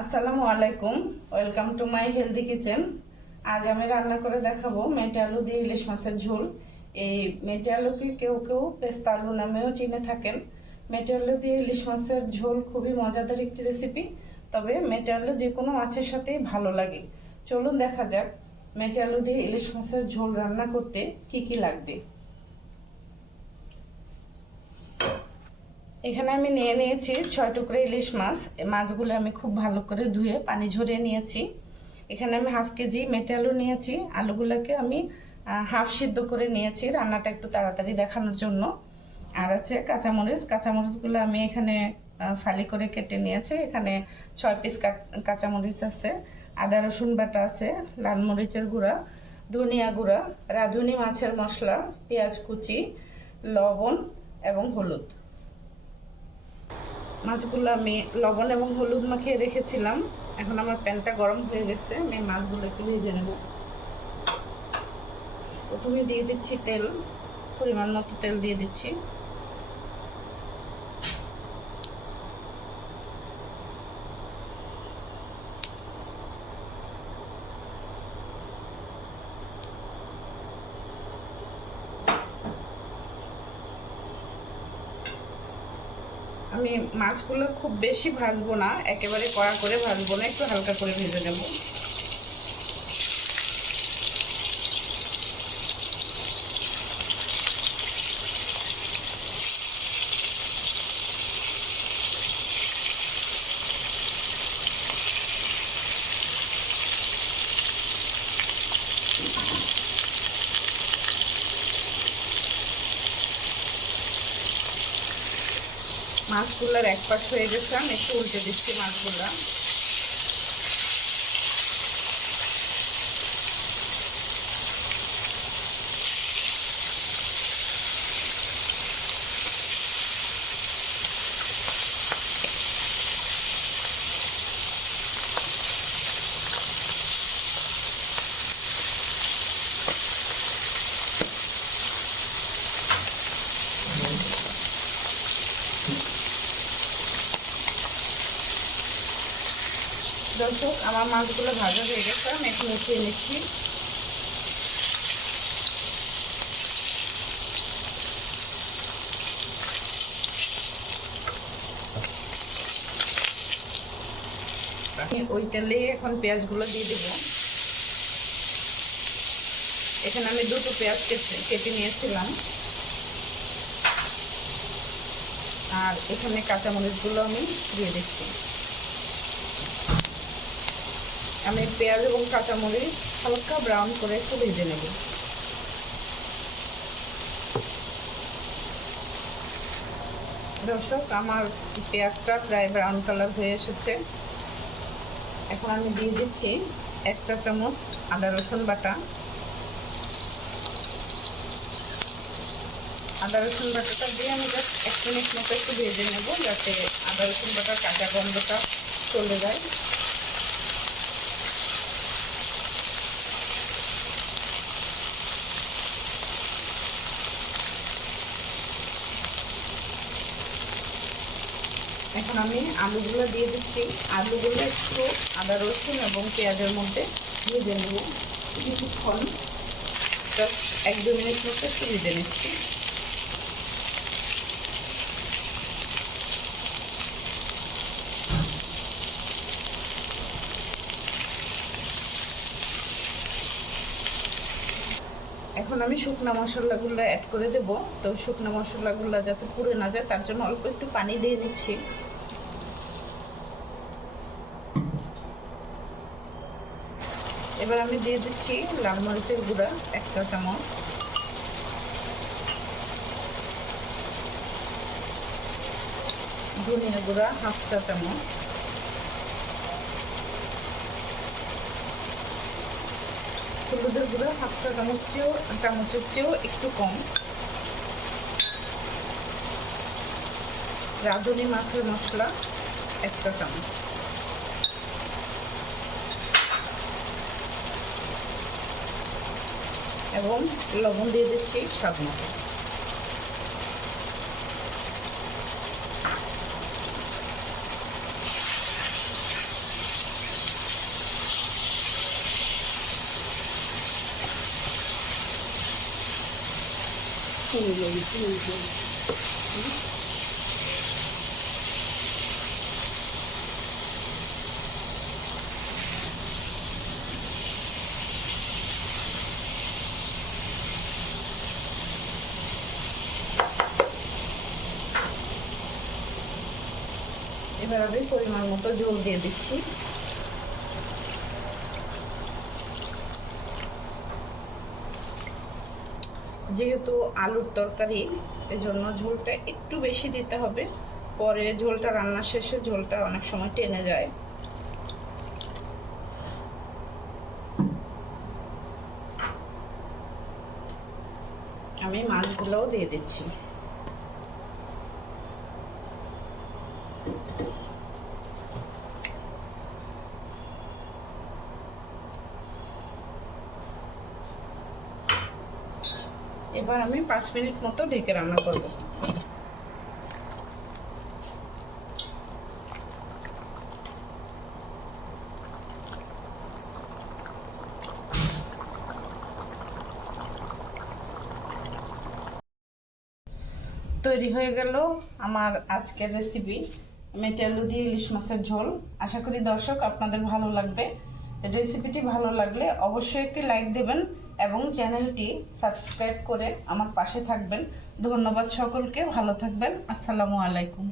আসসালামু আলাইকুম, welcome to my healthy kitchen. আজ আমি রান্না করে দেখাবো মেটে আলু দিয়ে ইলিশ মাছের ঝোল। এই মেটে আলুকে কেউ কেউ পেস্তা আলু নামেও চিনে থাকেন। মেটে আলু দিয়ে ইলিশ মাছের ঝোল খুবই মজাদার একটি রেসিপি, তবে মেটে আলু যে কোনো মাছের সাথেই ভালো লাগে। চলুন দেখা যাক মেটে আলু দিয়ে ইলিশ মাছের ঝোল রান্না করতে কি কি লাগবে। এখানে আমি নিয়ে নিয়েছি 6 টুকরা ইলিশ মাছ। এই মাছগুলো আমি খুব ভালো করে ধুয়ে পানি ঝরিয়ে নিয়েছি। এখানে আমি হাফ কেজি মেটে আলু নিয়েছি। আলুগুলোকে আমি হাফ সিদ্ধ করে নিয়েছি রান্নাটা একটু তাড়াতাড়ি দেখানোর জন্য। আর আছে কাঁচামরিচ। কাঁচামরিচগুলো আমি এখানে ফালি করে কেটে নিয়েছি। এখানে 6 পিস কাঁচামরিচ আছে, আদা রসুন বাটা আছে, লাল মরিচের গুঁড়া, ধনিয়া গুঁড়া, রাঁধুনি মাছের মশলা, পেঁয়াজ কুচি, লবণ এবং হলুদ। মাছগুলো আমি লবণ এবং হলুদ মাখিয়ে রেখেছিলাম। এখন আমার প্যানটা গরম হয়ে গেছে, আমি মাছগুলো একটু ভেজে নেব। প্রথমে দিয়ে দিচ্ছি তেল, পরিমাণ মতো তেল দিয়ে দিচ্ছি। আমি মাছগুলো খুব বেশি ভাজবো না, একেবারে কড়া করে ভাজবো না, একটু হালকা করে ভেজে নেব। মাছগুলোর এক পাশ হয়ে গেছে, আমি একটু উল্টে দিচ্ছি মাছগুলো। দর্শক, আমার মাছগুলো ভাজা হয়ে গেছে, আমি একটু উঠিয়ে নিচ্ছি। ওই তেলে এখন পেঁয়াজগুলো দিয়ে দেব। এখানে আমি দুটো পেঁয়াজ কেটে নিয়েছিলাম, আর এখানে কাঁচামরিচগুলো আমি দিয়ে দিচ্ছি। আমি পেঁয়াজ এবং কাঁচামরিচ হালকা ব্রাউন করে একটু ভেজে নেব। দর্শক, আমার পেঁয়াজটা প্রায় ব্রাউন কালার হয়ে এসেছে। এখন আমি দিয়ে দিচ্ছি 1 চা চামচ আদা রসুন বাটা। আদা রসুন বাটাটা দিয়ে আমি জাস্ট 1 মিনিট মতো একটু ভেজে নেব, যাতে আদা রসুন বাটার কাঁচা গন্ধটা চলে যায়। এখন আমি আলুগুলো দিয়ে দিচ্ছি। আলুগুলো একটু আদা রসুন এবং পেঁয়াজের মধ্যে ভেজে নেব কিছুক্ষণ, জাস্ট 1-2 মিনিট মতো একটু ভেজে নিচ্ছি। এখন আমি শুকনো মশলাগুলো অ্যাড করে দেব। তো শুকনো মশলাগুলো যাতে পুড়ে না যায়, তার জন্য অল্প একটু পানি দিয়ে দিচ্ছি। এবার আমি দিয়ে দিচ্ছি লাল মরিচের গুঁড়া 1 চা চামচ, ধনিয়া গুঁড়া হাফ চা চামচ, হলুদের গুঁড়া হাফ চা চামচের চেয়েও একটু কম, রাঁধুনি মাছের মশলা 1 চা চামচ, এবং লবণ দিয়ে দিচ্ছি স্বাদ মতো। এবার আমি পরিমাণ মতো জল দিয়ে দিচ্ছি। যেহেতু আলুর তরকারি, এজন্য ঝোলটা একটু বেশি দিতে হবে, পরে ঝোলটা রান্নার শেষে ঝোলটা অনেক সময় টেনে যায়। আমি মাছগুলোও দিয়ে দিচ্ছি। এবার আমি 5 মিনিট মতো ঢেকে রান্না করব। তৈরি হয়ে গেল আমার আজকের রেসিপি, মেটে আলু দিয়ে ইলিশ মাছের ঝোল। আশা করি দর্শক আপনাদের ভালো লাগবে। রেসিপিটি ভালো লাগলে অবশ্যই একটি লাইক দেবেন এবং চ্যানেলটি সাবস্ক্রাইব করে আমার পাশে থাকবেন। ধন্যবাদ সকলকে, ভালো থাকবেন। আসসালামু আলাইকুম।